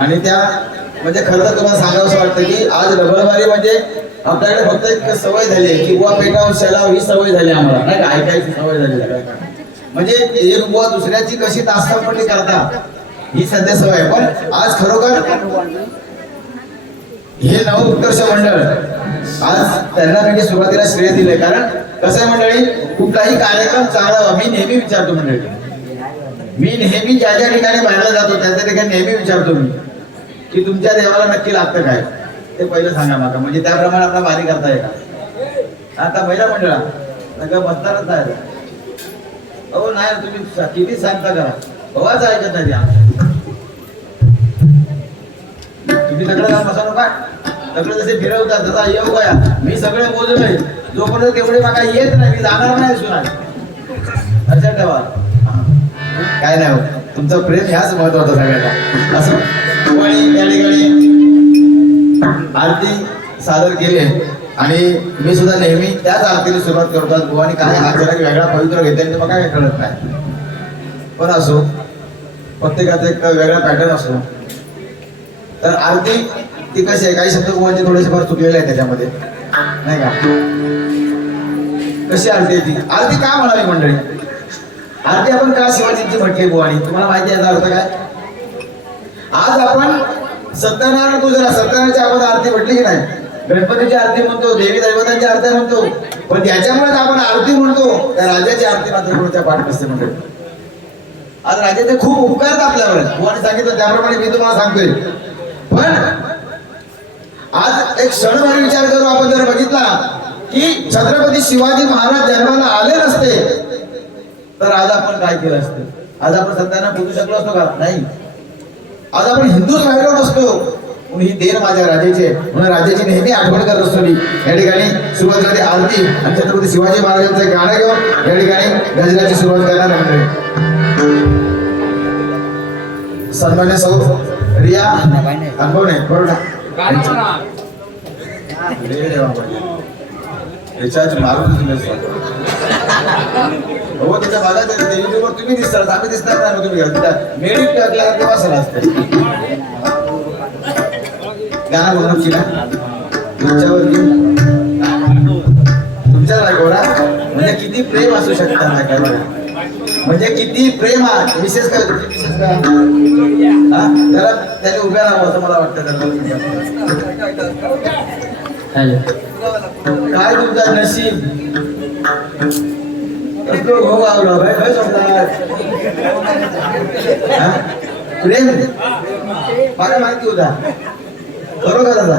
आणि त्या म्हणजे खरं तर तुम्हाला सांगावं वाटतं की आज डबलबारी म्हणजे आपल्याकडे फक्त एक सवय झाली आहे की बुवा पेटावून शेलाव ही सवय झाली आम्हाला, नाही का, ऐकायची सवय झाली आहे. म्हणजे एक बुवा दुसऱ्याची कशी दास्तानपट्टी करता ही सध्या सवय आहे. पण आज खरोखर हे नव उत्कर्ष मंडळ आज त्यांना म्हणजे सुरुवातीला श्रेय दिले. कारण कसं आहे मंडळी, कुठलाही कार्यक्रम चालावा मी नेहमी विचारतो मंडळी, मी नेहमी ज्या ज्या ठिकाणी बाहेर जातो त्या त्या ठिकाणी नेहमी विचारतो मी की तुमच्या देवाला नक्की लागतं काय ते पहिलं सांगा मला, म्हणजे त्याप्रमाणे आपला वारी करता येईल. आता महिला मंडळा नका बसणारच आहे. अहो नाही तुम्ही किती सांगता करा, हवाच ऐकत नाही त्या. तुम्ही सगळं काम बसा नका, सगळं जसे फिरवतात तसा येऊ काय मी सगळे मोजले जोपर्यंत तेवढे मला येत नाही मी जाणार नाही सुना. लक्षात ठेवा, काय नाही होत, तुमचं प्रेम ह्याच महत्वाचं सगळ्याला. असं त्या ठिकाणी आरती सादर केली आणि मी सुद्धा नेहमी त्याच आरतीला सुरुवात करतात बुवानी काय हा जरा वेगळा पवित्र घेते मग काय कळत नाही. पण असो, प्रत्येकाचा एक वेगळा पॅटर्न असतो. तर आरती ती कशी आहे, काही शब्द बुवांचे थोडेसे फार चुकलेले आहेत त्याच्यामध्ये, नाही का. कशी आरती ती आरती का म्हणावी मंडळी, आरती आपण का शिवाजींची म्हटली बुवानी तुम्हाला माहिती आहे याचा अर्थ काय. आज आपण सत्यनारायण पूजला, सत्यनारायणच्या अगोदर आरती म्हटली की नाही, गणपतीची आरती म्हणतो, देवी दैवतांची आरती म्हणतो, पण त्याच्यामुळेच आपण आरती म्हणतो. त्या राजाची आरती मात्र कोणत्या पाठ नसते म्हणजे. आज राजाचे खूप उपकार आहेत आपल्यावर, बुवाने सांगितलं त्याप्रमाणे मी तुम्हाला सांगतोय. पण आज एक क्षणभर विचार करू आपण, जर बघितला की छत्रपती शिवाजी महाराज जन्माला आले नसते तर आज आपण काय केलं असतं. आज आपण सत्यानारायण पूजू शकलो असतो का, नाही. आज आपण हिंदूच राहिलो नसतो. ही देर माझ्या राजाची, म्हणून राजाची नेहमी आठवण करत असतो मी. या ठिकाणी सुरुवातीला आरती आणि छत्रपती शिवाजी महाराजांचं गाणं घेऊन या ठिकाणी गजराची सुरुवात करणार आहे. सन्मान्य सौ रिया अनुभवणे बरोबर रिचार्ज मारून तुम्ही हो त्याच्या भागात युट्यूबवर तुम्ही दिसतात, आम्ही दिसणार नाही. तुम्ही मेडिट टाकल्यावर तेव्हा सर असते गाणं बनवची ना तुमच्यावरती तुमच्या रायगोरा म्हणजे किती प्रेम असू शकतं ना काय, म्हणजे किती प्रेम आहे. विशेष काय त्याला त्याने उभ्या राहावं असं मला वाटतं. काय तुमचा नशीब प्रेम मला माहिती होता बरोबर दादा.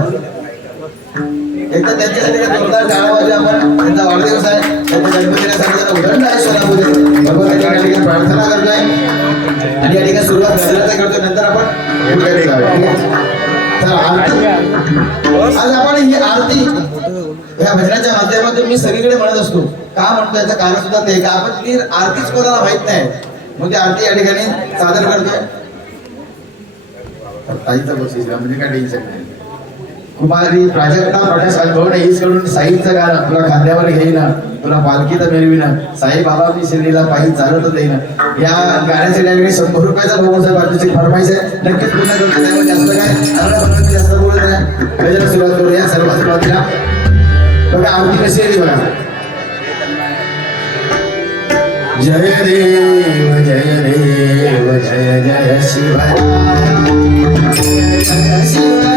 एकदा त्यांच्यासाठी जोरदार टाळ्या वाजवा आपण. त्यांचा वाढदिवस आहे, त्यांच्या गणपतीला सांगितलं उदंड आहे सोलापूर भगवंताच्या ठिकाणी प्रार्थना करतोय आणि या ठिकाणी सुरुवात गजराचा करतोय. नंतर आपण आज आपण ही आरती या भजनाच्या माध्यमातून मी सगळीकडे म्हणत असतो. का म्हणतो याचं कारण सुद्धा ते का आपण ती आरतीच कोणाला माहित नाही, मग ती आरती या ठिकाणी सादर करतोय. ताईचं बक्षीस म्हणजे काय टेन्शन नाही. कुमारी प्राजक्ता प्रकाश अनुभवणे हीच कडून साईचं गाणं तुला खांद्यावर घेईना, तुला पालखीत मिळविना, साई बाबा मी श्रीला पायी चालत देईना. या गाण्यासाठी याकडे 100 रुपयाचा बहुमोल बाजूची फरमाईश आहे, नक्कीच पूर्ण करतो. त्यामुळे जास्त काय जास्त बोलत नाही. गजरा सुरुवात करूया. सर्वात सुरुवातीला बघा आरती कशी आहे बघा. जय देव जय देव जय जय शिवराय जय शिवराय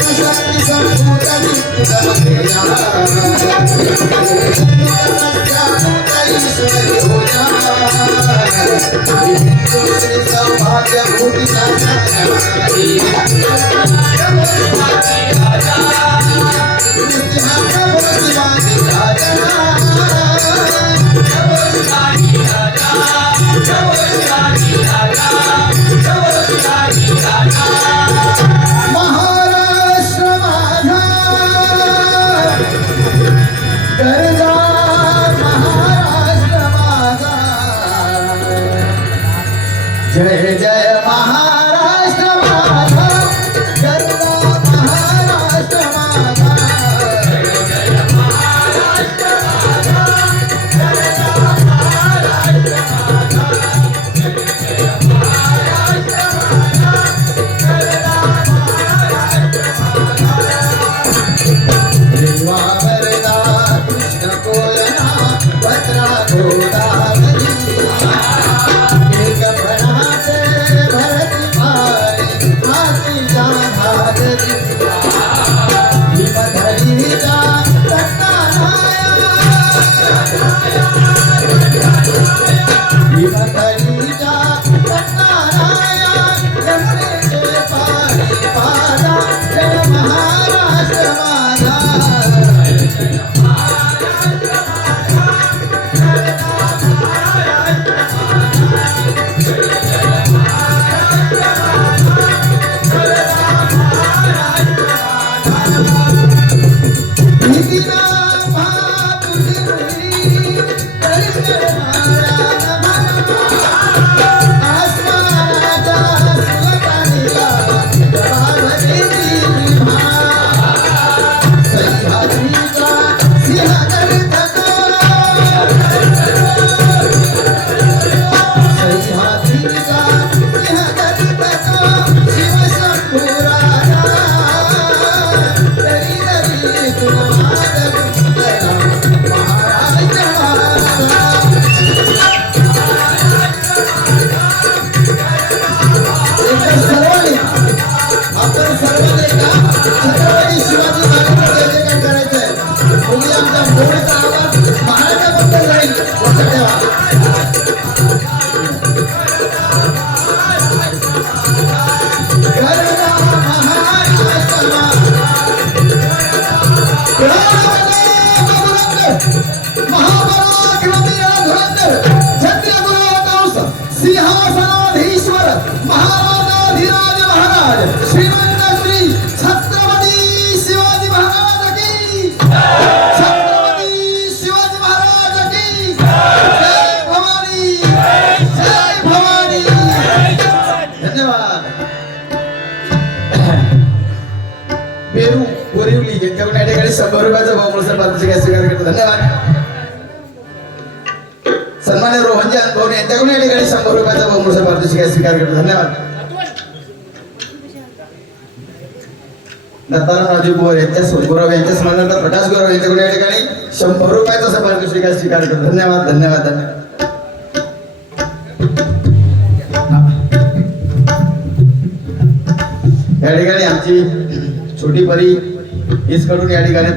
शक्ती संपूर्ण सौभाग्य भूती जय जय महाराष्ट्र माझा गरजा महाराष्ट्र माझा जय जय महाराष्ट्र माझा गरजा महाराष्ट्र माझा जय जय महाराष्ट्र माझा गरजा महाराष्ट्र माझा देवा वरदा कृष्ण कोयना भद्रा गोदावरी सिंहासनाधीश्वर महाराजाधिराज महाराज श्रीमंत श्री छत्रपती शिवाजी महाराज की छत्रपती शिवाजी महाराज की जय भवानी जय भवानी धन्यवाद पेरू बोरिवली यांच्याकडून या ठिकाणी 100 रुपयाचा बहुमूल्य पारितोषिक स्वीकार करतो धन्यवाद सन्मान्य रोहनजी अनुभव यांच्याकडून या ठिकाणी 100 रुपयाचा बहुमूल्य पारितोषिक स्वीकार करतो धन्यवाद दत्ताराम राजू बोर यांच्या गुरव यांच्या सन्मानार्थ प्रकाश गुरव यांच्याकडून या ठिकाणी 100 रुपयाचा पारितोषिक स्वीकार करतो धन्यवाद धन्यवाद धन्यवाद या ठिकाणी आमची छोटी परी इसकडून या ठिकाणी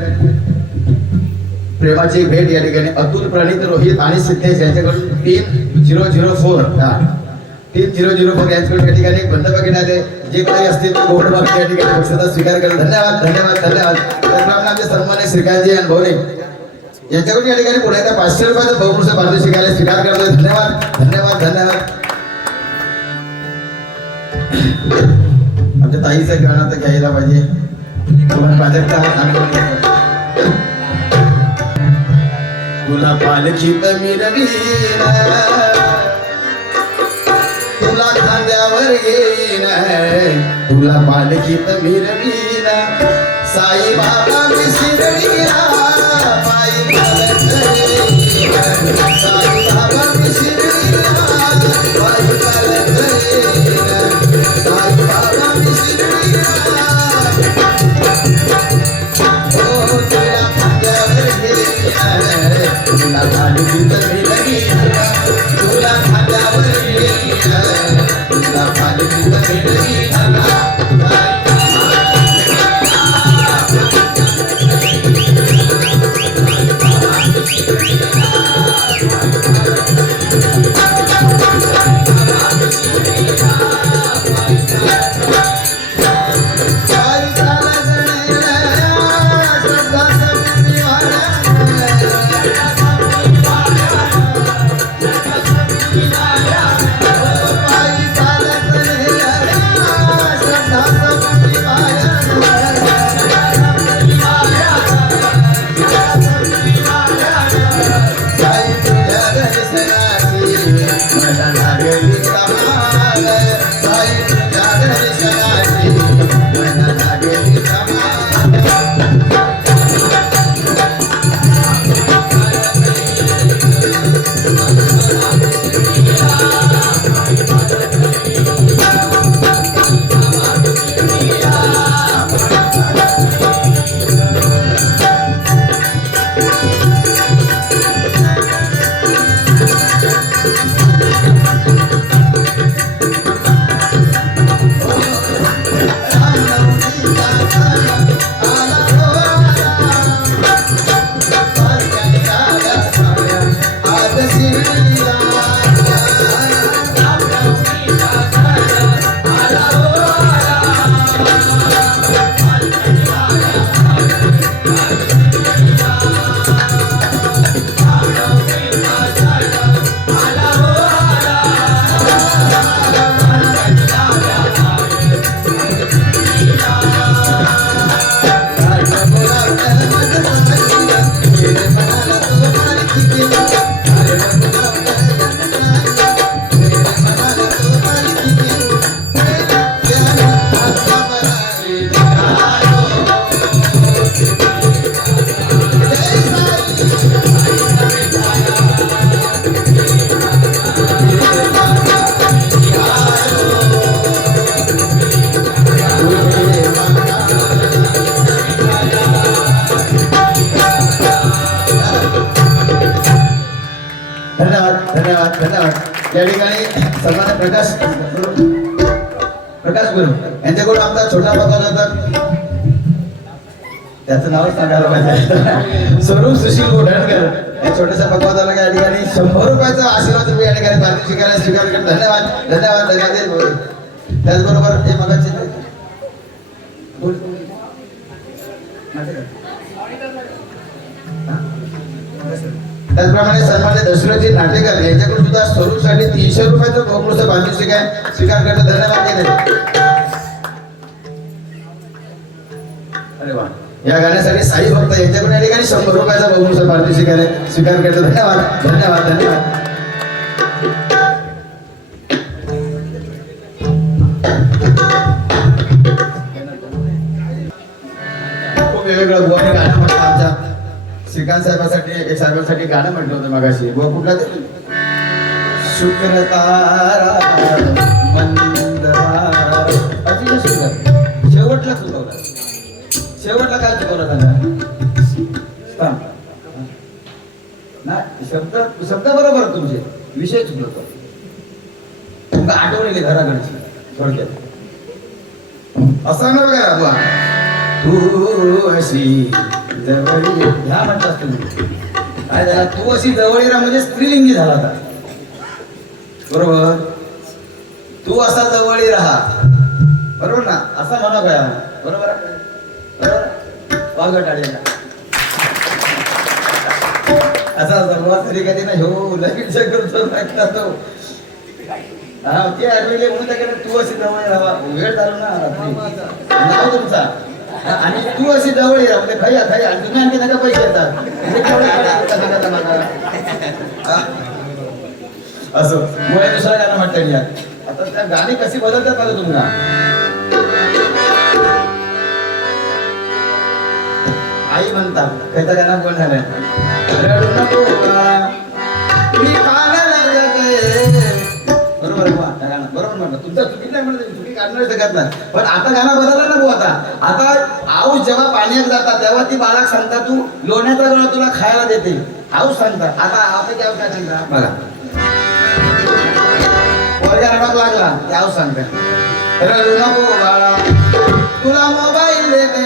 प्रेमाची भेट या ठिकाणी अतुल प्रणित रोहित आणि सिद्धेश यांच्याकडून 3004 3004 यांच्याकडून या ठिकाणी बंद बघण्यात जे काही असतील ते गोड बाबी या ठिकाणी बक्षिसा स्वीकार करा धन्यवाद धन्यवाद धन्यवाद त्याचप्रमाणे आमचे सन्मान्य श्रीकांतजी आणि भोरे यांच्याकडून या ठिकाणी पुढे 500 रुपयाचं बहुमूल्य पारितोषिकाला स्वीकार करतो धन्यवाद धन्यवाद धन्यवाद आमच्या ताईचं गाणं तर घ्यायला पाहिजे तुम्हाला माझ्याकडे हात तुला पालखीत मिरवीन तुला खांद्यावर घेईन तुला पालखीत मिरवीन साई बाबा मिशिरवीरा पायी साई बाबा मिशिरवीरा पायी साई बाबा मिशिरवीरा तुला पालखीत मिरवीन तुला खांद्यावर घेईन तुला पालखीत मिरवीन धन्यवाद धन्यवाद धन्यवाद. या ठिकाणी सन्मान्य प्रकाश गुरु यांच्याकडून आमचा छोटा पकवाज होता, त्याचं नाव सांगायला पाहिजे, स्वरूप सुशील गोढणकर. या छोट्याशा पकवाजाला या ठिकाणी 100 रुपयाचा आशीर्वाद तुम्ही या ठिकाणी पारितोषिकाला स्वीकार करत. धन्यवाद धन्यवाद धन्यवाद. त्याचबरोबर हे मगाचे त्याचप्रमाणे सन्मान्य दशरथजी नाटेकर यांच्याकडून सुद्धा स्वरूपसाठी 300 रुपयाचं बहुमूल्य पारितोषिक स्वीकार करतो. धन्यवाद. अरे वा. या गाण्यासाठी साई भक्त यांच्याकडून या ठिकाणी 100 रुपयाचा बहुमूल्य पारितोषिक स्वीकार करतो. धन्यवाद धन्यवाद धन्यवाद. खूप वेगवेगळं बुवाने गाणं म्हटलं आमच्या श्रीकांत साहेबांसाठी, एक साहेबांसाठी गाणं म्हटलं होतं मगाशी. बुवा कुठला ते शुक्र तारा मंदवारा अतिशय सुंदर. शेवटला चुकवला, शेवटला काय चुकवला त्यांना ना, शब्द शब्द बरोबर तुमचे, विषय चुकलो तुमका आठवण घराकडची थोडक्यात असं ना बघा. बुवा तू अशी जवळी ह्या म्हणतात तुम्ही काय झाला, तू अशी जवळी राहा म्हणजे स्त्रीलिंगी झाला होता. बरोबर, तू असा जवळी राहा, बरोबर ना, असा म्हणा काय बरोबर बरोबर टाळेला असा जवळ तरी कधी ना हो लगेच करतो तो हा ते आठवले म्हणून त्याकडे तू अशी जवळ राहा. वेळ झालो ना रात्री नाव तुमचा आणि तू अशी जवळ ये म्हणजे खया खया आणि तुम्ही आणखी नका पैसे येतात असं मुळे दुसरा गाणं म्हणता या. आता त्या गाणी कशी बदलतात बघा तुम्हाला. आई म्हणतात त्याचं गाणं कोण झालं, रडू नको मी पाण्याला जाते. बरोबर गाणं बरोबर म्हणतात तुमचं चुकी नाही म्हणत, चुकी काढणार शकत नाही. पण आता गाणं बदललं ना भाऊ. आता आऊस जेव्हा पाण्यात जातात तेव्हा ती बाळाक सांगता तू लोण्याचा गळा तुला खायला देते, आऊस सांगतात. आता आता काय काय सांगता बघा, वर्गा रडाक लागला ते आऊस सांगतात रडू नको बाळा तुला मोबाईल देते,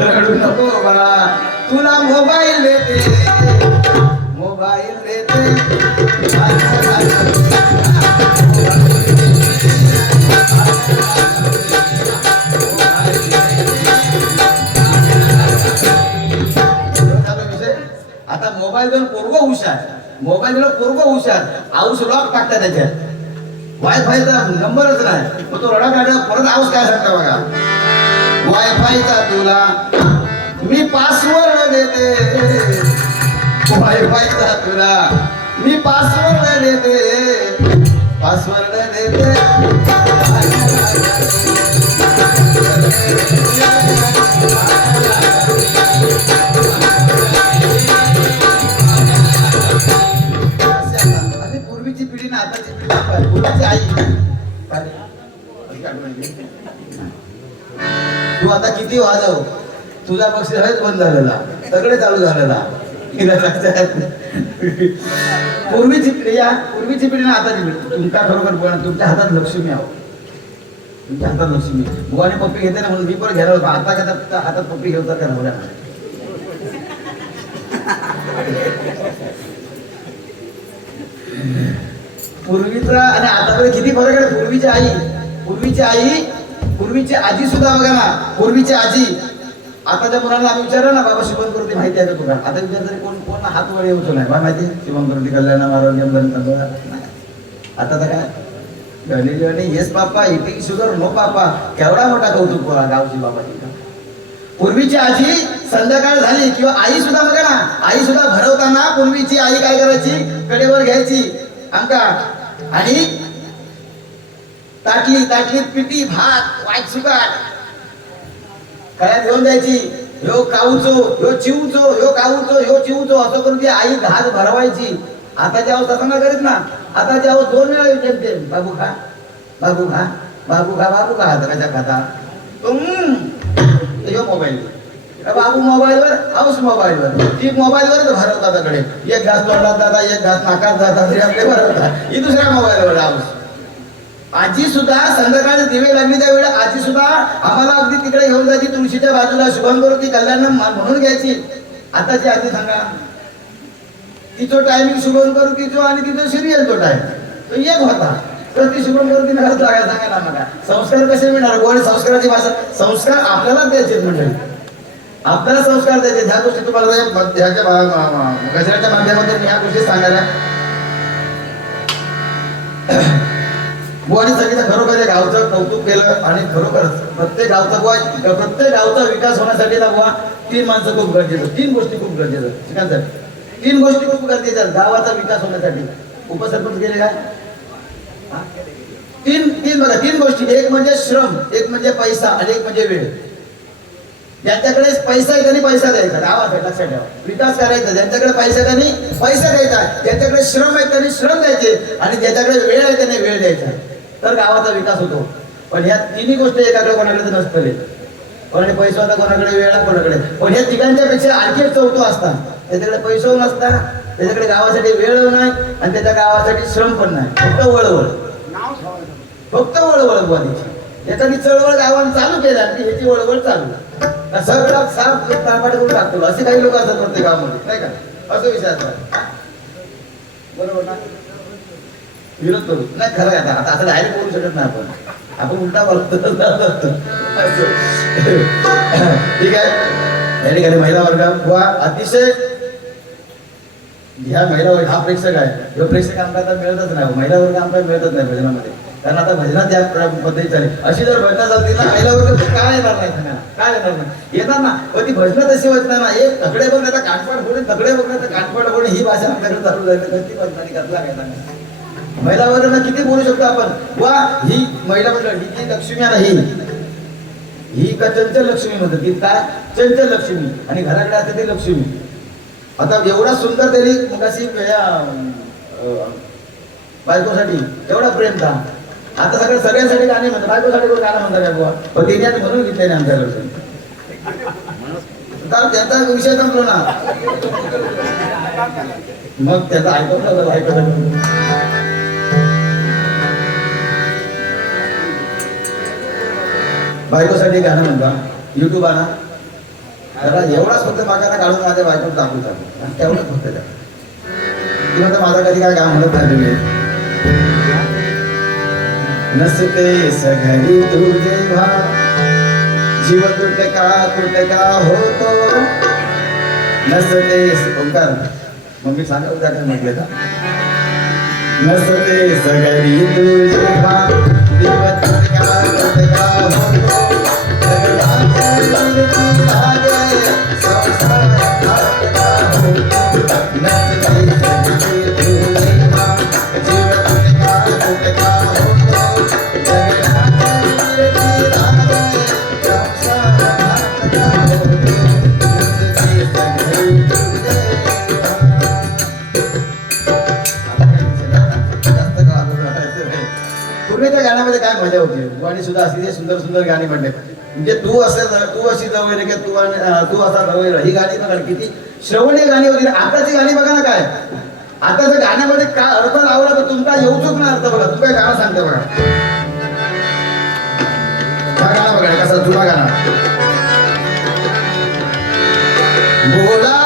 रडू नको बाळा तुला मोबाईल देते, मोबाईल देते. आता मोबाईल घेऊन पोरग हुशार, मोबाईल घेऊन पोरग हुशार, आऊस लॉक टाकता त्याच्यात, वायफायचा नंबरच नाही. मग तो रडा काढला परत आऊस काय सांगता बघा, वायफायचा तुला मी पासवर्ड देते, वायफायचा तुला मी पासवर्ड देते, पासवर्ड देते. पूर्वीची पिढी ना आताची पिढी, पूर्वीची आई तू आता किती वाजव, तुझा पक्ष हेच बंद झालेला, सगळे चालू झालेला. पूर्वीची पिढी या पूर्वीची पिढी ना आताची पिढी, तुमका खरोखर बोला तुमच्या हातात लक्ष्मी आहो, तुमच्या हातात लक्ष्मी. बुवाने पप्पी घेते ना म्हणून मी पण घ्यायला होतो. आता का हातात पप्पी घेऊ तर नवऱ्या पूर्वीचा आणि आतापर्यंत किती फरक आहे. पूर्वीची आजी सुद्धा बघा ना, पूर्वीची आजी. आताच्या मुलांना आम्ही विचारलं ना बाबा शिवण करून माहिती आहे का तुला, आता विचार तरी कोण कोण हात वर येऊच नाही बा माहिती शिवण करून कल्याण मारवण. आता तर काय गणित येस पापा इटिंग शुगर नो पापा, केवढा मोठा कौतुक गावची बाबा. पूर्वीची आजी संध्याकाळ झाली किंवा आई सुद्धा बघा ना, आई सुद्धा भरवताना पूर्वीची आई काय करायची, कडेवर घ्यायची अंका आणि ताटलीत पिठी भात वाईट सुकाट कळ्यात घेऊन द्यायची. ह्यो काऊचो ह्यो चिवचो ह्यो काऊचो ह्यो चिवचो असं करून ती आई घास भरवायची. आताची अवस्था तसं नाही करीत ना. आताची अवस्था 2 वेळा विचारते बाबू खा बाबू खा बाबू खा बाबू खा. कशा खाता ह्यो मोबाईल बाबा बाबू मोबाईलवर, हाऊस मोबाईलवर, ती मोबाईलवर भरवतात कडे, एक घास तोंडात जाता, एक घास नाकात जाता, तरी आपले भरवतात, ही दुसऱ्या मोबाईलवर हाऊस. आजी सुद्धा संध्याकाळी दिवे लागली त्यावेळी आजी सुद्धा आम्हाला अगदी तिकडे घेऊन जायची, तुळशीच्या बाजूला शुभम करू ती कल्याण म्हणून घ्यायची. आताची आजी सांगा, तिचो टायमिंग शुभम करू तिचो आणि तिचो सिरियल तो टाइम तो एक होता, तर ती शुभम करू तिने घरात लागायला सांगा ना. मला संस्कार कसे मिळणार? गोड संस्काराची भाषा, संस्कार आपल्याला द्यायचे म्हणजे आपल्याला संस्कार द्यायचे. ह्या गोष्टी तुम्हाला गजराच्या माध्यमातून ह्या गोष्टी सांगायला बुवानी सगळीचं खरोखर गावचं कौतुक केलं आणि खरोखरच प्रत्येक गावचा विकास होण्यासाठी ना बुवा 3 माणसं खूप गरजेचं, 3 गोष्टी खूप गरजेचं शिकायसाठी, 3 गोष्टी खूप गरजेच्या गावाचा विकास होण्यासाठी. उपसरपंच गेले काय? तीन बघा, 3 गोष्टी. एक म्हणजे श्रम, एक म्हणजे पैसा आणि एक म्हणजे वेळ. ज्यांच्याकडे पैसा आहे त्यांनी पैसा द्यायचा गावासाठी, लक्षात ठेवा. विकास करायचा ज्यांच्याकडे पैसा त्यांनी पैसा द्यायचा, ज्यांच्याकडे श्रम आहे त्यांनी श्रम द्यायचे आणि ज्याच्याकडे वेळ आहे त्यांनी वेळ द्यायचा, तर गावाचा विकास होतो. पण ह्या 3 गोष्टी एकाकडे कोणाकडे नसतले, कोणाकडे पैसा होता, कोणाकडे वेळ, कोणाकडे. पण ह्या तिघांच्या पेक्षा आणखी एक चौथं असता, त्याच्याकडे पैसा नसता, त्याच्याकडे गावासाठी वेळ नाही आणि त्याच्या गावासाठी श्रम पण नाही, फक्त वळवळ, फक्त वळवळ बुवाची. एखादी चळवळ गावाने चालू केली आणि ह्याची वळवळ चालू सगळं साफ तापाट करून टाकतो. असे काही लोक असतात प्रत्येक गावामध्ये, नाही का? असं विषय असतात, बरोबर ना? विरोध करू नाही, खरं आहे. आता असं डायरेक्ट बोलू शकत नाही आपण उलटा बोलतो. ठीक आहे. या ठिकाणी महिला वर्ग बुवा अतिशय, ह्या महिला वर्ग हा प्रेक्षक आहे, ह्या प्रेक्षक आमचा मिळतच नाही, महिला वर्ग आमचा मिळतच नाही भजनामध्ये. कारण आता भजनात या पद्धती झाली. अशी जर भजनं चालतील ना, महिला वर्ग काय येणार नाही सांगा, काय येणार नाही, येणार ना. पण ती भजनं तशी वाटणार ना, एक तकडे बघण्याचा काठपाड होणे, तकडे बघण्याचा काठपाड होणे, ही भाषा आमच्याकडे चालू झाली. कशी भजनाने कसला काय सांगा. महिला वर्गांना किती बोलू शकतो आपण. वा ही महिला मंडळ, ही जी लक्ष्मी आहे ही का चंचल लक्ष्मी म्हणतात, ती काय चंचल लक्ष्मी, आणि घराकडे असते ती लक्ष्मी. आता एवढा सुंदर तरी मग अशी बायकोसाठी एवढा प्रेम था. आता सगळ्यांसाठी गाणे म्हणतात, बायकोसाठी कोण गाणं म्हणतात काय बुवा, पण तिने म्हणून घेतले नाही आमच्याकडे. त्याचा विषय संपलो ना, मग त्याचा ऐकवलं बायकोसाठी. बायकोसाठी गाणं म्हणता युट्यूब आणा त्याला, एवढाच फक्त मागायला काढून माझ्या बायको टाकू टाकू, तेवढंच फक्त त्या. ती म्हणतं माझं कधी काय काम म्हणत नाही तुम्ही. नसते सघरी तुझे भाव, जीव तुटका होतो. नसते ओंकार मम्मी सांगा उद्या काय म्हटले का. नसते सघरी तुझे भाव, जीव तुटका होतो. पूर्वीच्या गाण्यामध्ये काय मजा होती. आणि सुद्धा अशी सुंदर सुंदर गाणी म्हणले, म्हणजे तू अशी जवळ की तू असा जवळ, ही गाणी बघा किती श्रवणीय गाणी होती. आताची गाणी बघा ना, काय आताच्या गाण्यामध्ये काय अर्थ लावला तर तुमचा येऊचोक ना अर्थ. बघा तू काय गाणं सांगते बघा, हा गाणं बघा कसा जुना गाणं. बोला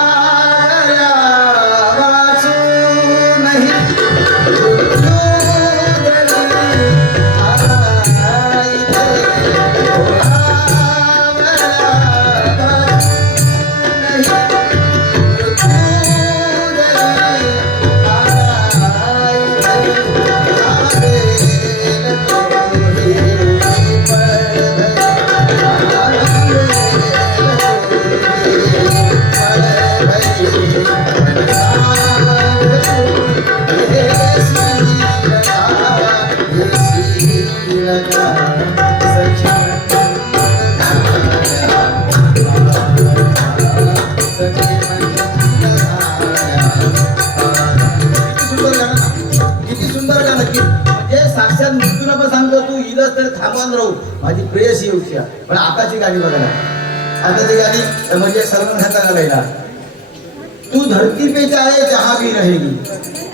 माझी प्रेयसी होती. पण आताची गाणी बघा ना, आता ते गाणी म्हणजे सलमान खानचा गायला, तू धरती पे चाहे जहां भी रहेगी,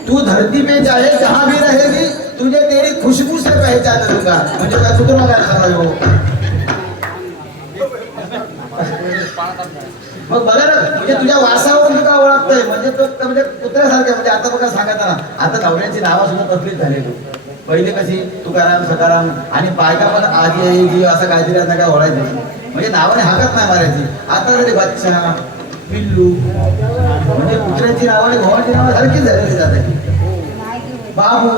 तू धरती पे चाहे जहां भी रहेगी, तुझे तेरी खुशबू से पहचान लूंगा. म्हणजे काय कुत्रा काय झाला हो. मग बघा ना, म्हणजे तुझ्या वासावरून तुला ओळखतोय, म्हणजे तो म्हणजे कुत्र्यासारखं. म्हणजे आता बघा सांगत ना, आता नवऱ्यांची नावं सुद्धा तसलीच झालेली. पहिले कशी तुकाराम सकाराम आणि बायका पण आजी आई असं काहीतरी आता काय ओळायचं, म्हणजे नावाने हाकत नाही मारायची. आता जरी बच्चा पिल्लू म्हणजे कुत्र्यांची नावाने घोवाची नावं सारखीच झालेली जाते. बाबू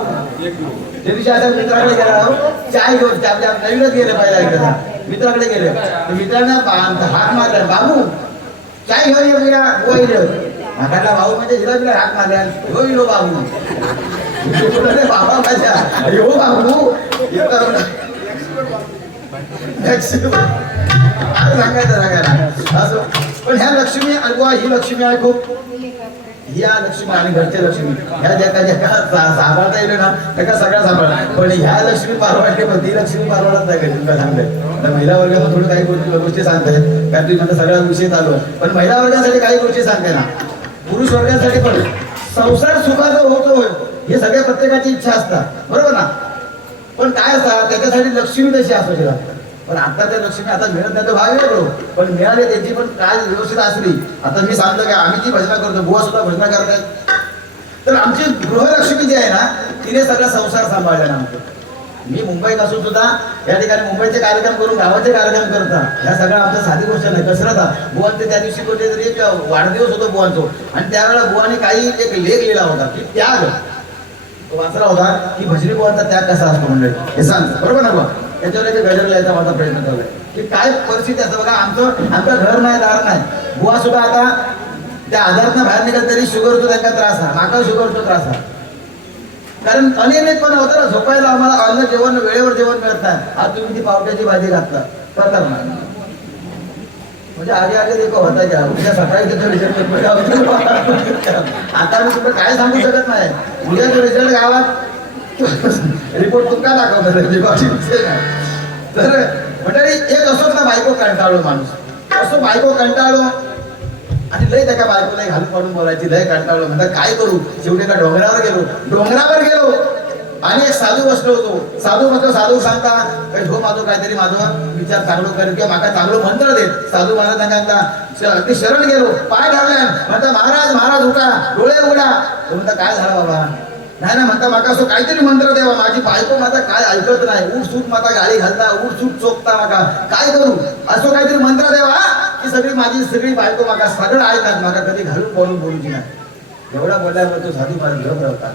त्या दिवशी आता मित्राकडे गेला, चाय घेऊन आपल्या नवीनच गेले पहिला एकदा मित्राकडे गेले, मित्रांना हाक मारला, बाबू चाय घेऊन ये बिया हाकाला. भाऊ म्हणजे हिला बिला हाक मारल्या, हो इलो बाबू. बाबा माझ्या हो बाबू सांगायचं सांगायला असं. पण ह्या लक्ष्मी अगवा ही लक्ष्मी आहे खूप, ह्या लक्ष्मी आणि घरच्या लक्ष्मी ह्या ज्याका सांभाळता येईल ना त्याका सगळ्या सांभाळा. पण ह्या लक्ष्मी पारवाडली, पण ती लक्ष्मी पारवाडत नाही का तुमका सांगते. महिला वर्गात थोडं काही गोष्टी सांगताय कारण तुम्ही म्हणता सगळ्या विषय चालू आहे, पण महिला वर्गासाठी काही गोष्टी सांगते ना. पुरुष वर्गासाठी पण संसार सुखाचा होतो हे सगळ्या प्रत्येकाची इच्छा असतात, बरोबर ना. पण काय असतात त्याच्यासाठी लक्ष्मी तशी असू शकतात. पण आता त्या लक्ष्मी आता मिळत नाही तो भाग वेगळो, पण मिळाले त्यांची पण काय व्यवस्थित असली. आता मी सांगतो की आम्ही जी भजना करतो, बुवा सुद्धा भजना करतात, तर आमची गृहलक्ष्मी जी आहे ना तिने सगळा संसार सांभाळला ना. मी मुंबईत असून सुद्धा या ठिकाणी मुंबईचे कार्यक्रम करून गावाचे कार्यक्रम करता, ह्या सगळ्या आमच्या साधी गोष्ट नाही. कसरता बुवांचे त्या दिवशी कुठेतरी एक वाढदिवस होतो बुवांचो, आणि त्यावेळेला बुवाने काही एक लेख लिहिला होता की त्याग वाचला होता की भजनी बुवांचा त्याग कसा असतो म्हणजे हे सांगतो, बरोबर ना बुवा. त्याच्यावर एक गजर लिहायचा माझा प्रयत्न चाललाय की काय परिस्थिती असं बघा. आमचं घर नाही दार नाही, बुवा सुद्धा आता त्या आजारातनं बाहेर निघत तरी शुगरचा त्यांना त्रास आहे, माका शुगरचा त्रास आहे. कारण अनियमितपणा होतं ना, झोपायला आम्हाला अन्न जेवण वेळेवर जेवण मिळत नाही. आज तुम्ही ती पावट्याची भाजी घातला करतात ना, म्हणजे आगे आगे देखो होता घ्या उद्या सकाळी त्याचा रिझल्ट. आता मी तुम्हाला काय सांगू शकत नाही, उद्याचा रिझल्ट गावात रिपोर्ट तुमका दाखवतात. तर मंडळी एक असोच ना बायको कंटाळलो माणूस, असो बायको कंटाळलो आणि लय त्या बायकोला घालून पाडून बोलायची, लय कंटाळलो. म्हणतात काय करू, शेवटी एका डोंगरावर गेलो आणि एक साधू बसलो होतो. साधू म्हटलं, साधू सांगता काही हो माझं काहीतरी माझं विचार चांगलं कर किंवा माका चांगलं मंत्र देत. साधू महाराज सांगा ते शरण गेलो, पाय ढाळल्या, म्हणता महाराज महाराज उठा, डोळे उघडा. तो म्हणता काय झालं बाबा, नाही ना म्हणता माका असं काहीतरी मंत्र द्यावा, माझी बायको माझा काय ऐकत नाही, उठ सूट माता गाडी घालता, उठ सूट चोखता, माका काय करू, असं काहीतरी मंत्र द्यावा की सगळी बायको माका सगळं ऐकतात, माका कधी घालून बोलूची नाही. एवढा बोलल्यावर तो साधू महाराज घरत राहतात.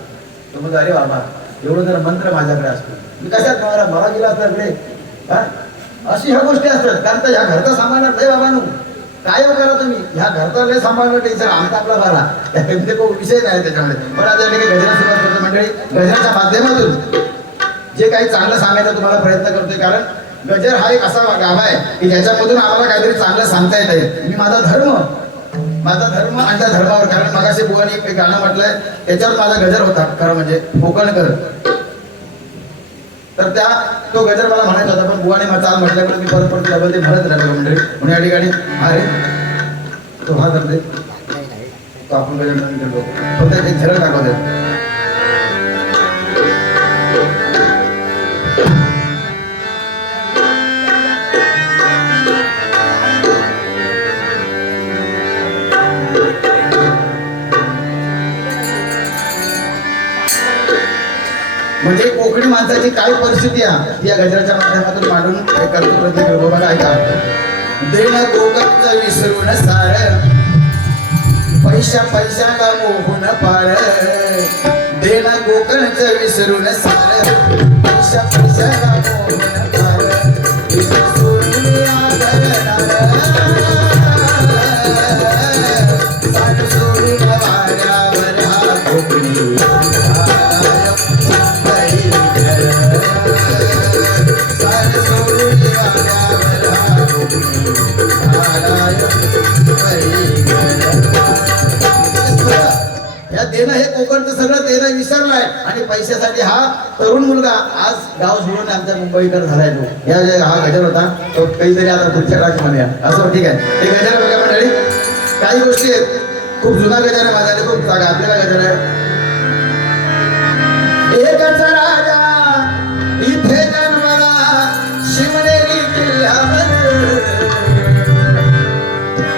तो म्हणतो अरे बाबा एवढं जर मंत्र माझ्याकडे असतो मी कशात मला गेला असता. अशी ह्या गोष्टी असतात, कारण तर ह्या घरचा सांभाळणार नाही बाबा नु काय करा तुम्ही, ह्या घरचा लय सांभाळणं टेन्शन आमचा आपला भरा, त्यामध्ये तो विषय नाही त्याच्यामध्ये. पण आता गजरा सुरुवात करतो मंडळी. गजराच्या माध्यमातून जे काही चांगलं सांगायचा तुम्हाला प्रयत्न करतोय, कारण गजर हा एक असा गाभा आहे की ज्याच्यामधून आम्हाला काहीतरी चांगलं सांगता येत आहे. मी माझा धर्म आणि त्या धर्मावर, कारण मगाशी बुवानी एक गाणं म्हटलंय त्याच्यावर माझा गजर होता खरं म्हणजे कोकणकर, तर तो गजर मला म्हणायचा होता. पण बुवाने मला चाल म्हटल्याकडे मी परत डबल ते म्हणत राहिलो मंडळी. म्हणून या ठिकाणी अरे तो हा करते तो आपण गजर करतो, फक्त एक झलक दाखवते. म्हणजे कोकणी माणसाची काय परिस्थिती आहे या गजराच्या माध्यमातून मांडून करतो प्रत्येक बघा. ऐका, देणं कोकणचं विसरून सार, पैशाला मोहून पार, देणं कोकणचं विसरून सार, पैशाला मोहून पार, सोडून आदरणार, सार सोडून वाऱ्यावर हा कोकणी या देणं हे कोकणचं सगळं देणं विसरलाय आणि पैशासाठी हा तरुण मुलगा आज गाव सोडून आमच्या मुंबईकर झालाय तो. या हा गजर होता तो काहीतरी आता पुढच्या काळात म्हणूया असं ठीक आहे. हे गजर बघा मंडळी, काही गोष्टी आहेत. खूप जुना गजर आहे माझ्या, खूप जागा आपल्याला गजर आहे. एकच राजा इथे जन्मला शिवनेरी किल्ल्यावर,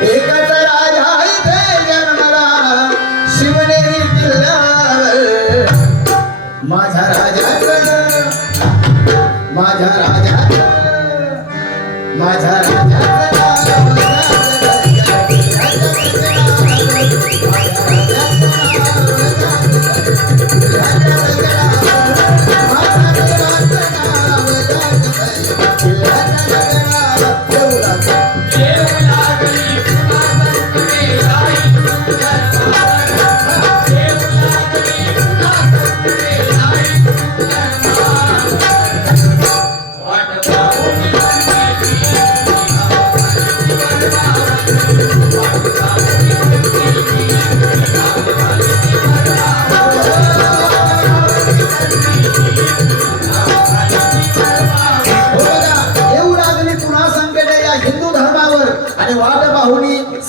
एकच राजा इथे जन्मला शिवनेरी किल्ल्यावर. माझ्या राजाचं, माझ्या राजाचं, माझ्या राजाचं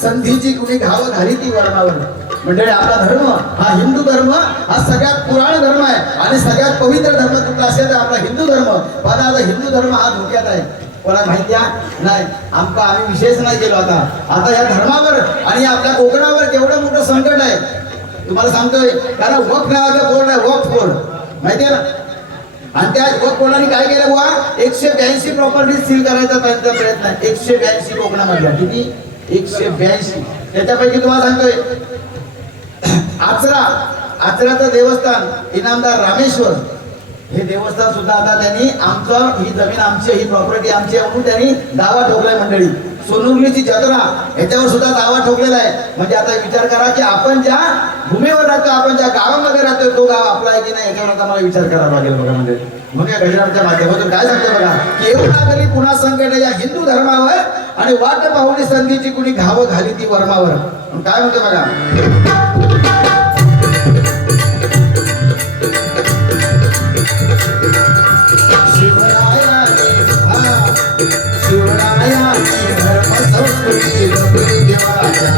संधीची कुणी घाव घाली ती वर्णावर. म्हणजे आपला धर्म हा हिंदू धर्म हा सगळ्यात पुराण धर्म आहे आणि सगळ्यात पवित्र धर्म कुठला असेल तर आपला हिंदू धर्म. पण आता हिंदू धर्म हा धोक्यात आहे. कोणा माहिती आहे नाही, आम्ही विशेष नाही केलो. आता या धर्मावर आणि आपल्या कोकणावर केवढं मोठं संकट आहे तुम्हाला सांगतोय. कारण वक्फ नावाचा बोर्ड आहे, वक्फ बोर्ड माहिती आहे ना. आणि त्या वक्फ बोर्डाने काय केलं बुवा, 182 प्रॉपर्टी सील करायचा त्यांचा प्रयत्न आहे. 182 कोकणामधल्या किती 182. त्याच्यापैकी तुम्हाला सांगतोय आचराचं देवस्थान इनामदार रामेश्वर हे देवस्थान सुद्धा आता त्यांनी आमचं ही जमीन आमची, ही प्रॉपर्टी आमची म्हणून त्यांनी दावा ठोकलाय मंडळी. सोनुर्लीची जत्रा ह्याच्यावर सुद्धा दावा ठोकलेला आहे. म्हणजे आता विचार करा की आपण ज्या भूमीवर राहतो, आपण ज्या गावामध्ये राहतोय तो गाव आपला आहे की नाही याच्यावर आता मला विचार करावा लागेल बघा. म्हणजे मग या गजराच्या माध्यमातून काय सांगते बघा की एवढा तरी पुन्हा संकट या हिंदू धर्मावर आणि वाट पाहुणी संधीची कुणी घाव घाली ती वर्मावर. काय म्हणते बघा, शिवरायाने धर्म संस्कृती जपली देवाच्या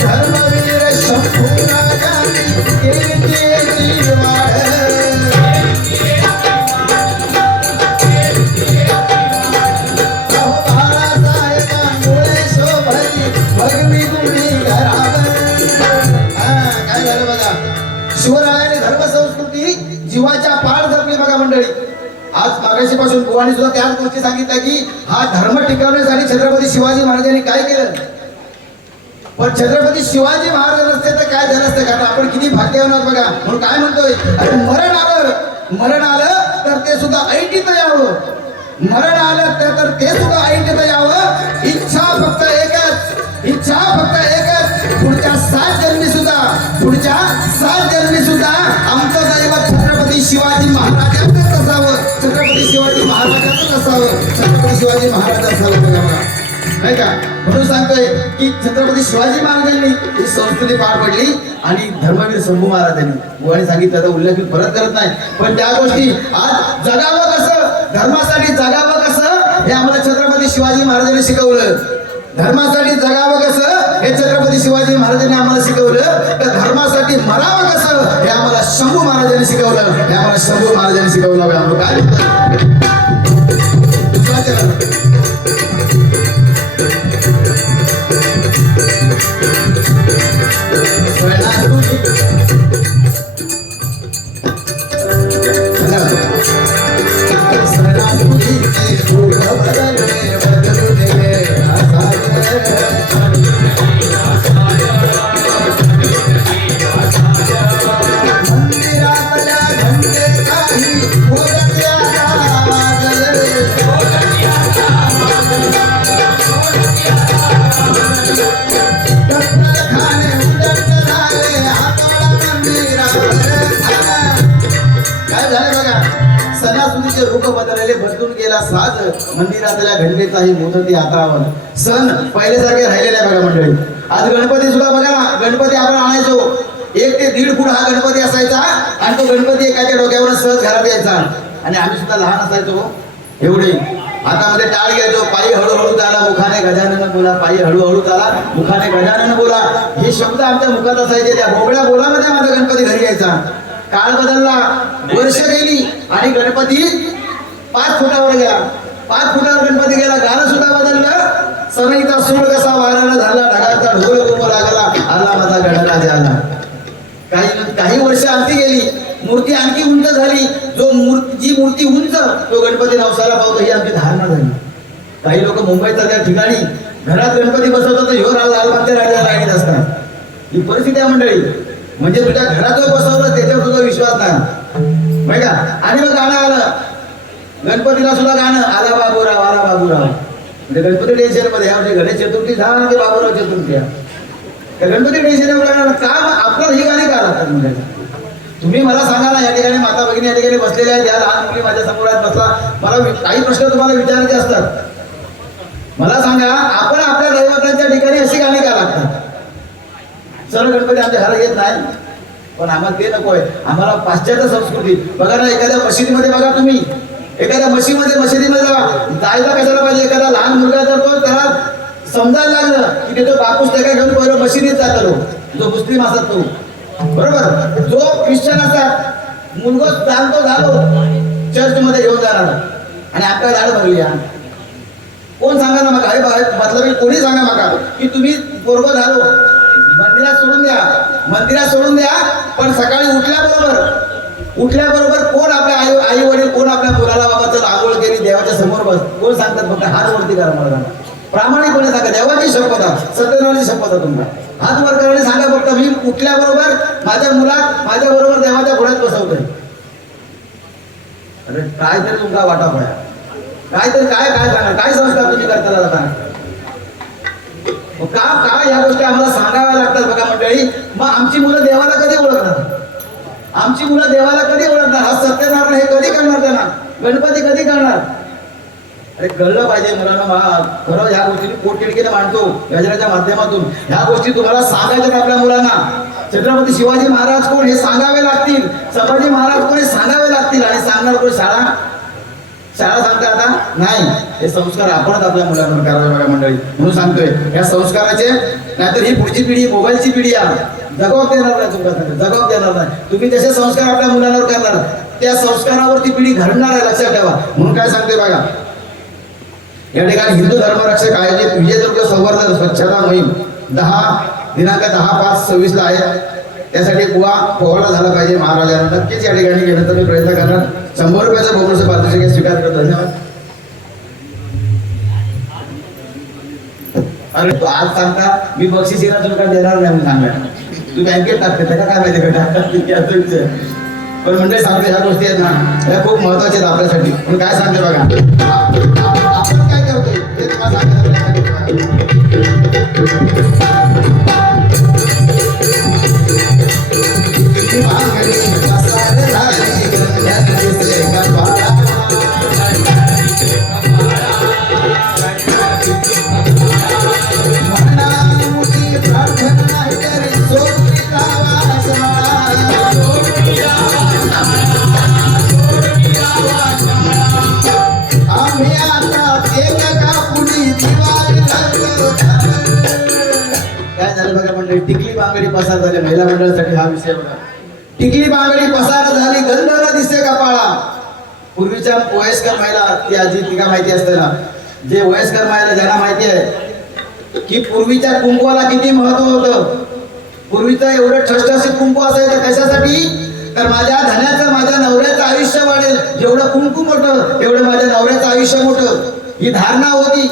धर्मवीर शंभूराजांनी केली त्याची वाढ. बाळासाहेबांमुळे शोभली भगवी गुणी घरावर. काय झालं बघा, शिवरायाने धर्म संस्कृती जीवाच्या पार जपली बघा मंडळी. आज मागाशी पासून बुवानी सुद्धा त्याच गोष्टी सांगितल्या की हा धर्म टिकवण्यासाठी छत्रपती शिवाजी महाराजांनी काय केलं. पण छत्रपती शिवाजी महाराज नसते तर काय झालं असतं. कारण आपण किती भाग्यवान आहोत बघा. म्हणून काय म्हणतोय, अरे मरण आलं तर ते सुद्धा ऐटीत यावं. मरण आलं तर ते सुद्धा ऐटीत यावं. इच्छा फक्त एकच, पुढच्या 7 जन्मी सुद्धा आमचं दैवत छत्रपती शिवाजी महाराजांचं असावं. छत्रपती शिवाजी महाराजांचं असावं बघा बघा नाही का. म्हणून सांगतोय की छत्रपती शिवाजी महाराजांनी ही संस्कृती पार पडली आणि धर्मवीर शंभू महाराजांनी बुवाने सांगितलं तर उल्लेख परत करत नाही. पण त्या गोष्टी आज जगावं कसं, धर्मासाठी जगावं कसं हे आम्हाला छत्रपती शिवाजी महाराजांनी शिकवलं. धर्मासाठी जगावं कसं हे छत्रपती शिवाजी महाराजांनी आम्हाला शिकवलं. तर धर्मासाठी मरावं कसं हे आम्हाला शंभू महाराजांनी शिकवलं. हे आम्हाला शंभू महाराजांनी शिकवलं. काय सणासुदीचे रूप बदलले, बदलून गेला साज मंदिरातल्या घंटेचाही मोदती आता आवाज. सण पहिल्यासारखे राहिलेले आहे बघा मंडळी. आज गणपती सुद्धा बघा ना, गणपती आपण आणायचो 1 ते 1.5 फूट हा गणपती असायचा आणि तो गणपती एकाच्या डोक्यावर सहज घरात यायचा आणि आम्ही सुद्धा लहान असायचो एवढे. आता मध्ये टाळ घ्यायचो, पायी हळूहळू चाला मुखाने गजानन बोला, पायी हळूहळू चाला मुखाने गजानन बोला, हे शब्द आमच्या मुखात असायचे. त्या बोबड्या बोलामध्ये माझा गणपती घरी यायचा. काळ बदलला, वर्ष गेली आणि गणपती 5 फुटावर गेला. 5 फुटावर गणपती गेला. गाणं सुद्धा बदललं. सनईचा सूर कसा वाराला झाला, ढगाचा ढोल घुमू लागला, आला माझा गणराज आला. काही वर्ष आणखी गेली, मूर्ती आणखी उंच झाली. जी मूर्ती उंच तो गणपती नवसाला पावतो ही आमची धारणा झाली. काही लोक मुंबईच्या त्या ठिकाणी घरात गणपती बसवतात, ह्यो लालबागच्या राजाला राणीत असतात. ही परिस्थिती आहे मंडळी. म्हणजे तुझ्या घरात जो बसवलं त्याच्यावर तुझा विश्वास नाही माहिती का. आणि मग गाणं आलं, गणपतीला सुद्धा गाणं आला बाबूराव, आला बाबूराव. म्हणजे गणपती टेन्शन मध्ये म्हणजे गणेश चतुर्थी झाला की बाबूराव चतुर्थी आहे. त्या गणपती टेन्शन का आपल्याला ही गाणी का लागतात म्हणजे. तुम्ही मला सांगा ना, या ठिकाणी माता भगिनी या ठिकाणी बसलेल्या आहेत, या लहान मुली माझ्या समोर आहेत, बसला. मला काही प्रश्न तुम्हाला विचारायचे असतात. मला सांगा, आपण आपल्या दैवतांच्या ठिकाणी अशी गाणी का लागतात. सर्व गणपती आमच्या घरात येत नाही, पण आम्हाला ते नको आहे. आम्हाला पाश्चात्य संस्कृती बघा ना. एखाद्या मशिदीमध्ये बघा तुम्ही, एखाद्या मशिदीमध्ये जायला कशाला पाहिजे. एखादा लहान मुलगा जर तो त्याला समजायला लागलं की ते तो बापूस त्या घेऊन पहिलं मशिदीत जातो, जो मुस्लिम असतात तो, बरोबर. जो ख्रिश्चन असतात मुलगा जाणतो झालो चर्च मध्ये घेऊन जाणार आणि आपल्या झाड भरली. कोण सांगा ना मग, मतलब कोणी सांगा मग की तुम्ही पोरगं झालो मंदिरात सोडून द्या, पण सकाळी उठल्याबरोबर कोण आपल्या आई वडील, कोण आपल्या मुलाला बाबा चल आंघोळ केली देवाच्या समोर बस, कोण सांगतात फक्त हात वरती करा. मला प्रामाणिकपणे सांगा, देवाची शपथ आहे, सत्यनारायणाची शपथ आहे. तुमचा हात वर करायला सांगा फक्त, मी उठल्याबरोबर माझ्या बरोबर देवाच्या घोड्यात बसवतोय. अरे काय तरी तुमचा वाटा पडा, काय सांगा, काय संस्कार तुम्ही करताना जाता का या गोष्टी आम्हाला सांगाव्या लागतात बघा मंडळी. मग आमची मुलं देवाला कधी ओळखणार, हा सत्यनारायण हे कधी करणार, त्यांना गणपती कधी करणार. अरे कळलं पाहिजे मुलांना. खरं ह्या गोष्टी पोटतिडकीने मांडतो गजराच्या माध्यमातून. ह्या गोष्टी तुम्हाला सांगायच्यात आपल्या मुलांना. छत्रपती शिवाजी महाराज कोण हे सांगावे लागतील, संभाजी महाराज कोण हे सांगावे लागतील. आणि सांगणार कोण, शाळा सांगता आता नाही. हे संस्कार आपणच आपल्या मुलांवर करावे बघा मंडळी. म्हणून सांगतोय या संस्काराचे, नाहीतर ही पुढची पिढी मोबाईलची पिढी आहे, जबाब देणार नाही तुमच्या, जबाब देणार नाही. तुम्ही जसे संस्कार आपल्या मुलांवर करणार त्या संस्कारावरती पिढी घडणार आहे, लक्षात ठेवा. म्हणून काय सांगते बघा, या ठिकाणी हिंदू धर्मरक्षक आयोजित विजयदुर्ग संवर्धन स्वच्छता मोहीम दिनांक 10/5/26 ला आहे. त्यासाठी गोवा पोहला झाला पाहिजे महाराजांना. नक्कीच या ठिकाणी गेल्यानंतर मी प्रयत्न करणार. 100 रुपयाचं बोनस पारितोषिक स्वीकार करतो. धन्यवाद. अरे तो आज सांगता मी बक्षिसीला तुला देणार नाही म्हणून सांगा, तू बँकेत टाकते त्याला काय माहिती का टाकतात. पण म्हणजे सांगते ह्या गोष्टी आहेत ना, या खूप महत्वाच्या आहेत आपल्यासाठी. पण काय सांगते बघा, आपण काय करतोय हे तुम्हाला सांगितलं. टिकली बांगडी पसार झाली महिला मंडळासाठी हा विषय बघा. टिकली बांगडी पसार झाली, गंधर्व दिसे कपाळा. पूर्वीच्या वयस्कर महिला, ती आजी तिका माहिती असते ना, जे वयस्कर महिला ज्यांना माहिती आहे की पूर्वीच्या कुंकवाला किती महत्व होतं. पूर्वीचं एवढं ठसठसीत कुंकू असायचं कशासाठी, तर माझ्या धन्याचं, माझ्या नवऱ्याचं आयुष्य वाढेल. जेवढं कुंकू मोठं तेवढं माझ्या नवऱ्याचं आयुष्य मोठं, ही धारणा होती.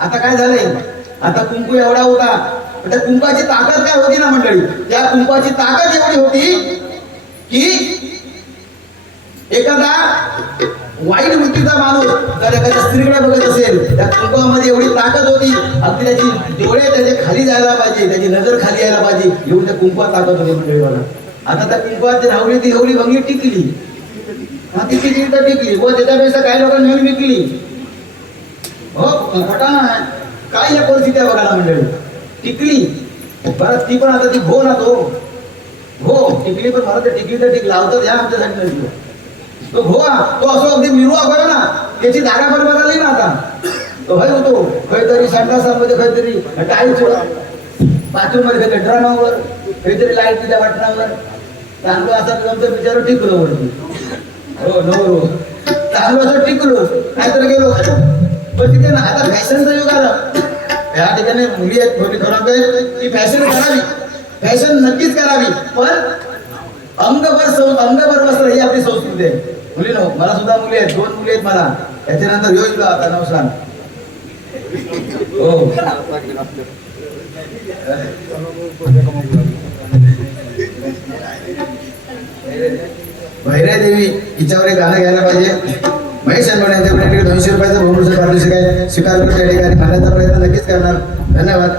आता काय झालंय, आता कुंकू एवढा होता, त्या कुंकाची ताकद काय होती ना मंडळी, त्या कुंकाची ताकद एवढी होती की एखादा वाईट वृत्तीचा माणूस जर एखाद्या स्त्रीकडे बघत असेल, त्या कुंकामध्ये एवढी ताकद होती, अगदी त्याची डोळे त्याचे खाली जायला पाहिजे, त्याची नजर खाली यायला पाहिजे, एवढी त्या कुंकात ताकद होती मंडळी बघा. आता त्या कुंकात ती हवळी भंगी टिकली. हा ती टिकली तर टिकली व त्याच्यापेक्षा काही लोकांनी नेऊन विकली. हो खोटा नाही. काय या परिस्थिती आहे बघायला मंडळी. टिकली परत ती पण आता ती घो ना तो हो टिकली पण मला तर टिकली तर टिक लावतात ह्या आमच्यासाठी नसतो तो घो तो असो अगदी मिरू अगोय ना त्याची जागा पण बदलली ना आता. तो भाई होतो काहीतरी संडासामध्ये काहीतरी टाईल्स बाथरूम मध्ये काहीतरी ड्रमावर काहीतरी लाईट तिच्या बटनावर चांगलं असं तुमचं बिचार टिकलो वरती. हो नो चांगलं असं टिकलो नाहीतर गेलो. पण तिथे ना आता फॅशनचं युग आलं. या ठिकाणी मुली आहेत मोठी खरं ती फॅशन करावी फॅशन नक्कीच करावी पण अंगभर वस्त्र ही आपली संस्कृती आहे. मुली नो मला सुद्धा मुली आहेत 2 मुली आहेत मला याच्यानंतर येईल का आता नवसान. हो भैरे देवी हिच्यावर एक गाणं घ्यायला पाहिजे. महेश अनवणे यांच्याकडे 200 रुपयाचा बहुमूल्य पारितोषिक आहे. स्वीकार करतो या ठिकाणी खाण्याचा प्रयत्न नक्कीच करणार. धन्यवाद.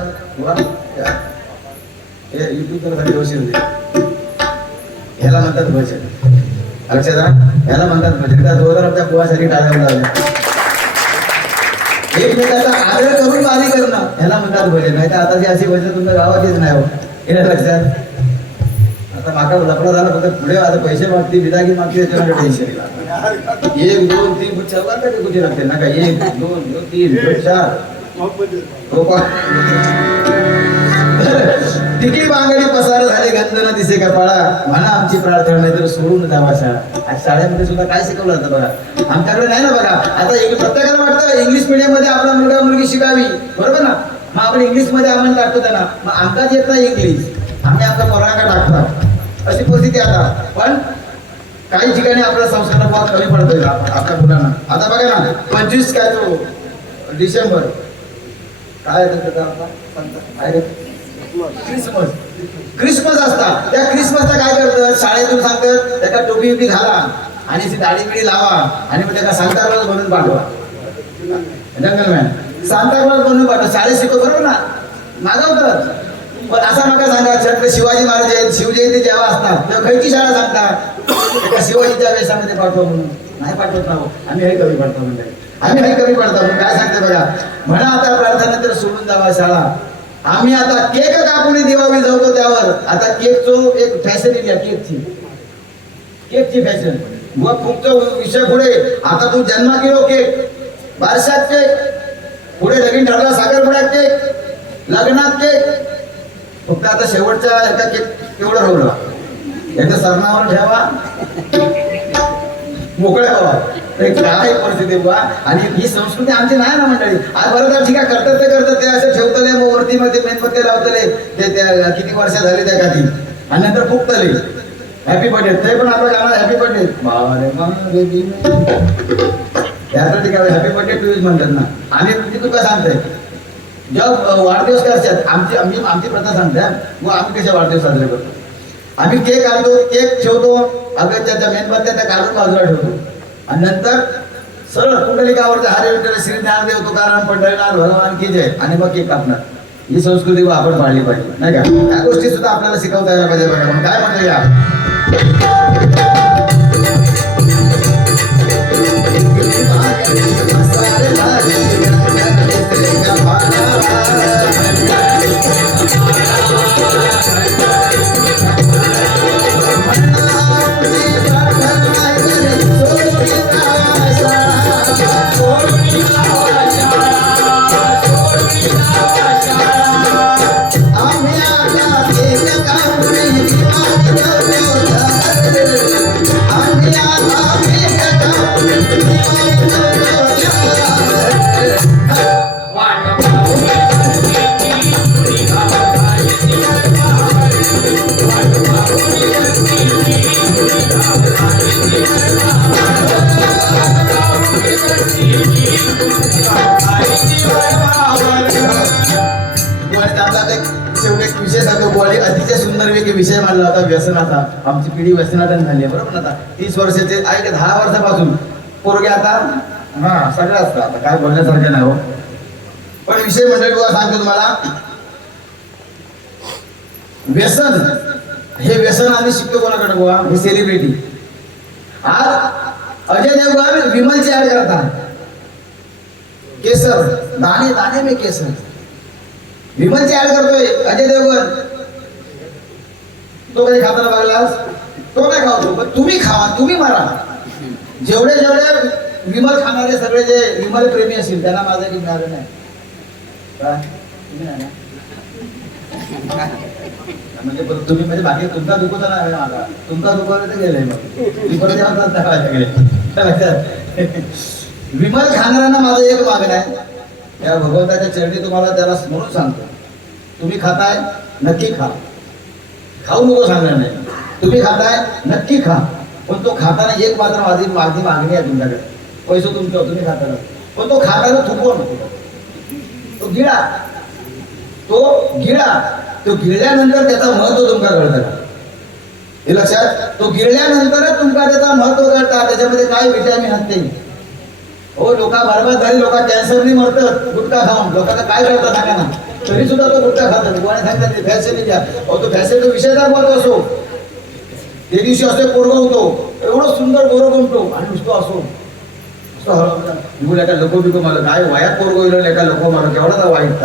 ह्याला म्हणतात भजन. लक्षात ह्याला म्हणतात भजन. त्या जोरदार आमच्या पोहासाठी टाळ्या लावल्या. एकमेकाचा आदर करून वारी करणं ह्याला म्हणतात भजन. नाही तर आता जी अशी भजन तुमच्या गावातच नाही हो. हे लक्षात. आता माका लपडा झाला फक्त पुढे आता पैसे मागते विदागी मागते त्याच्यामध्ये टेन्शन. 1 2 3 4 का कुठे लागते ना का 1 2 3 4 तिकी बांगडी पसार झाले गंधना दिसे कपाळा म्हणा आमची प्रार्थना नाही तर सोडून जावा शाळा. आज शाळेमध्ये सुद्धा काय शिकवलं जातं बघा. आमच्याकडे नाही ना बघा. आता प्रत्येकाला वाटतं इंग्लिश मीडियम मध्ये आपला मुलगा मुलगी शिकावी बरोबर ना. मग आपण इंग्लिश मध्ये आपण टाकतो त्यांना. मग आमकाच येत नाही इंग्लिश आम्ही आमचा पोरांना टाकतो अशी परिस्थिती आता. पण काही ठिकाणी आपला संस्कार फार कमी पडतोय आपल्या मुलांना. आता बघा ना 25 काय तो डिसेंबर काय क्रिसमस असतात. त्या क्रिसमसला काय करतात शाळेतून सांगतात त्याला टोपी बिपी घाला आणि ती दाढी बिडी लावा आणि मग त्याला सांता क्लॉज बनवून पाठवा. जंगलमॅन सांता क्लॉज बनवून पाठवा. शाळेत शिकव बरोबर ना मागवतात. पण असा नका सांगा छत्रपती शिवाजी महाराज आहेत शिवजयंती जेव्हा असतात तेव्हा खयची शाळा सांगतात शिवाजीच्या वेशामध्ये पाठवा म्हणून. नाही पाठवत ना. आम्ही हे कमी पडतो म्हणजे आम्ही हे कमी पडतो म्हणून काय सांगते बघा. म्हणा आता प्रार्थना तर सोडून जावा शाळा. आम्ही आता केक कापून दिवाळी जवतो त्यावर आता केकचो एक फॅशन येईल केकची फॅशन. मग तुमचा विषय पुढे आता तू जन्मा केलो केक बारशात केक पुढे लगीन ठरला साखरपुड्यात केक लग्नात केक. फक्त आता शेवटच्या एका केक तेवढं राहिला याच्या सरनावर ठेवा मोकळ्या व्हा. काय परिस्थिती बा. आणि ही संस्कृती आमची नाही ना मंडळी. आज बरं ठीक आहे करतात ते असं ठेवतले मग वरती मध्ये मेणबत्ती लावतले ते त्या किती वर्ष झाली त्या गादी आणि नंतर फुकतले हॅपी बर्थडे. ते पण आपलं गाणं हॅपी बर्थडे त्यासाठी काय हॅपी बर्थडे टू म्हणतात ना. आणि तू काय सांगताय जेव्हा वाढदिवस करतात आमची प्रथा सांगते. मग आम्ही कशा वाढदिवस साजरे करतो. आम्ही केक आणतो केक ठेवतो अगं त्याच्या मेणबत्त्या त्या काढून बाजूला ठेवतो आणि नंतर सरळ कुंडलिकावरती हरे विठ्ठल श्री ज्ञानदेव तुकाराम पंढरीनाथ भगवान की जय आणि मग केक कापणार. ही संस्कृती आपण पाळली पाहिजे नाही का. त्या गोष्टी सुद्धा आपल्याला शिकवता यायला पाहिजे बघा. मग काय म्हणतो या अतिशय सुंदर विषय मांडला होता व्यसनाचा. आमची पिढी व्यसनाधन झाली बरोबर ना. आता 30 वर्षाचे आहे 10 वर्षापासून पोरगे आता हा सगळं असतं. आता काय बोलण्यासारखं नाही हो. पण विषय मंडळी बुवा सांगतो तुम्हाला व्यसन हे व्यसन आम्ही शिकतो कोणाकडे बुवा हे सेलिब्रिटी. आज अजय देवगन विमलची ऍड करता, केसर दाणे दाणे में केसर, विमलची ऍड करतोय अजय देवगन. तो कधी खाताना बघलास? तो नाही खातो, पण तुम्ही खावा, तुम्ही मारा. जेवढे जेवढे विमल खाणारे सगळे जे विमल प्रेमी असतील त्यांना माझं की मिळालं नाही का? तुम्ही नाही ना? म्हणजे तुम्ही म्हणजे बाकी तुमचा दुखवता नाही माझा, तुमचा दुखवलं तर गेलंय मग विमल खाणाऱ्यांना माझं एक मागणं आहे, त्या भगवंताच्या चरणी तुम्हाला त्याला म्हणून सांगतो, तुम्ही खाताय नक्की खा, खाऊ नको सांगणार नाही. तुम्ही खाताय नक्की खा, पण तो खाताना एक मात्र माझी माझी मागणी आहे तुमच्याकडे, पैसे तुमचे तुम्ही खाताना, पण तो खाताना थुकवू नको, तो गिळा, तो गिळा. तो गिळल्यानंतर त्याचं महत्व तुमका कळतं का? हे लक्षात, तो गिळल्यानंतरच तुमका त्याचा महत्व कळता, त्याच्यामध्ये काय विटॅमिन असते. हो, लोक बरबाद झाली, लोक कॅन्सरनी मरतात गुटखा खाऊन, लोकांना काय करतात सांगा ना, तरी सुद्धा तो गुटखा खातात. कोणी सांगतात फॅसिलिटी द्या, तो फॅसिलिटी विषयाचा महत्व असो, ते दिवशी असं पोरगं होतो, एवढं सुंदर गोरं गमतो आणि नुसतं असो एका लोक बिको मला काय वयात पोरगं एका लोक मला केवढा वाईट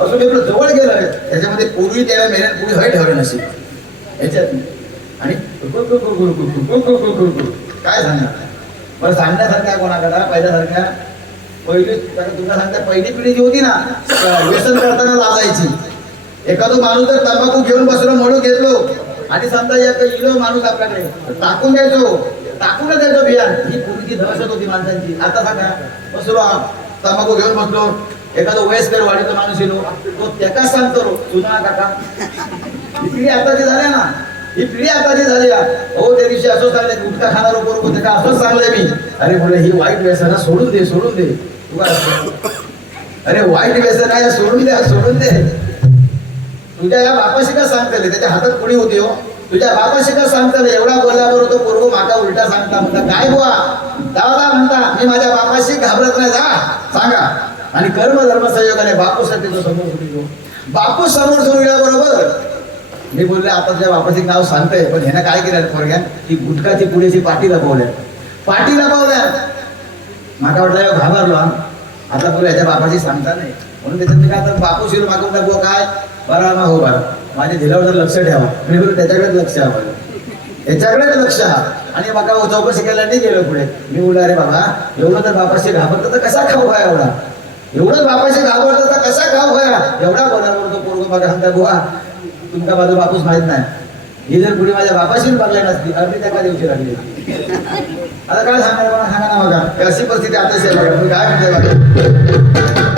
असं वेगळं जवळ गेलं, त्याच्यामध्ये पूर्वी त्याला मेहनत पुढे हय ठेवलं नसेल याच्यात. आणि काय सांगणार, मला सांगण्यासारख्या कोणाकडा पहिल्यासारख्या पहिली तुमच्या सांगता पहिली पिढी जी होती ना, व्यसन करताना लाजायची. एखादं माणूस जर तंबाखू घेऊन बसलो, म्हणून घेतलो आणि समजा एक इलो माणूस आपल्याकडे टाकून टाकूनच द्यायचो बियाण. ही पूर्वीची दहशत होती माणसांची. आता सांगा, बसलो तंबाखू घेऊन बसलो, एखादं वयस्कर वाढीचा माणूस येलो, तो त्याका सांगतो सुना काका. ही पिढी आताची झाली ना, ही पिढी आताची झाली. हो, त्या दिवशी असं सांगलं, गुटखा खाणार बरोबर त्याला असंच सांगलंय मी. अरे बोले ही वाईट व्यसन सोडून दे, सोडून दे. अरे वाईट व्यसन आहे, सोडून दे, सोडून दे. तुझ्या या बापाशी का सांगतले, त्याच्या हातात पुढे होती. हो, तुझ्या बापाशी का सांगतले, एवढा बोलल्यावर तो पोरगो माका उलटा सांगता, म्हणता काय बुवा दादा, म्हणता मी माझ्या बापाशी घाबरत नाही, जा सांगा. आणि कर्म धर्म संयोगाने बापूसाठी तो समोर उठलो. बापू समोर सोडल्याबरोबर मी बोलले, आता तुझ्या बापाचे नाव सांगतंय, पण ह्यानं काय केलं पोरग्या, ती गुटखाची पुढेची पाठी लपवल्या, पाठी लपवल्या. माका वाटलं घाबरलो, आता बोल ह्याच्या बापाची सांगता नाही, म्हणून त्याच्यात काय आता बापू शिरू मागून टाकू काय बरा ना, हो बरा माझ्या दिलावर जर लक्ष ठेवा. मी बोललो त्याच्याकडेच लक्ष हवं, याच्याकडेच लक्ष हा. आणि मग चौकशी केला नाही गेलो पुढे. मी बोललो अरे बाबा, एवढं तर बापाशी घाबरतं तर कसा खाऊ व्हाय, एवढा एवढंच बापाशी घाबरतं तर कसा खाऊ व्हाय. एवढा बोलावर तो पोरगो बघा सांगता, बुवा तुमका माझा बापूस माहित नाही, ही जर पुढे माझ्या बापाशी बघल्या नसती अर्धी त्या दिवशी लागली. आता काय सांगणार, सांगा ना बघा, अशी परिस्थिती आता काय म्हणते बघा.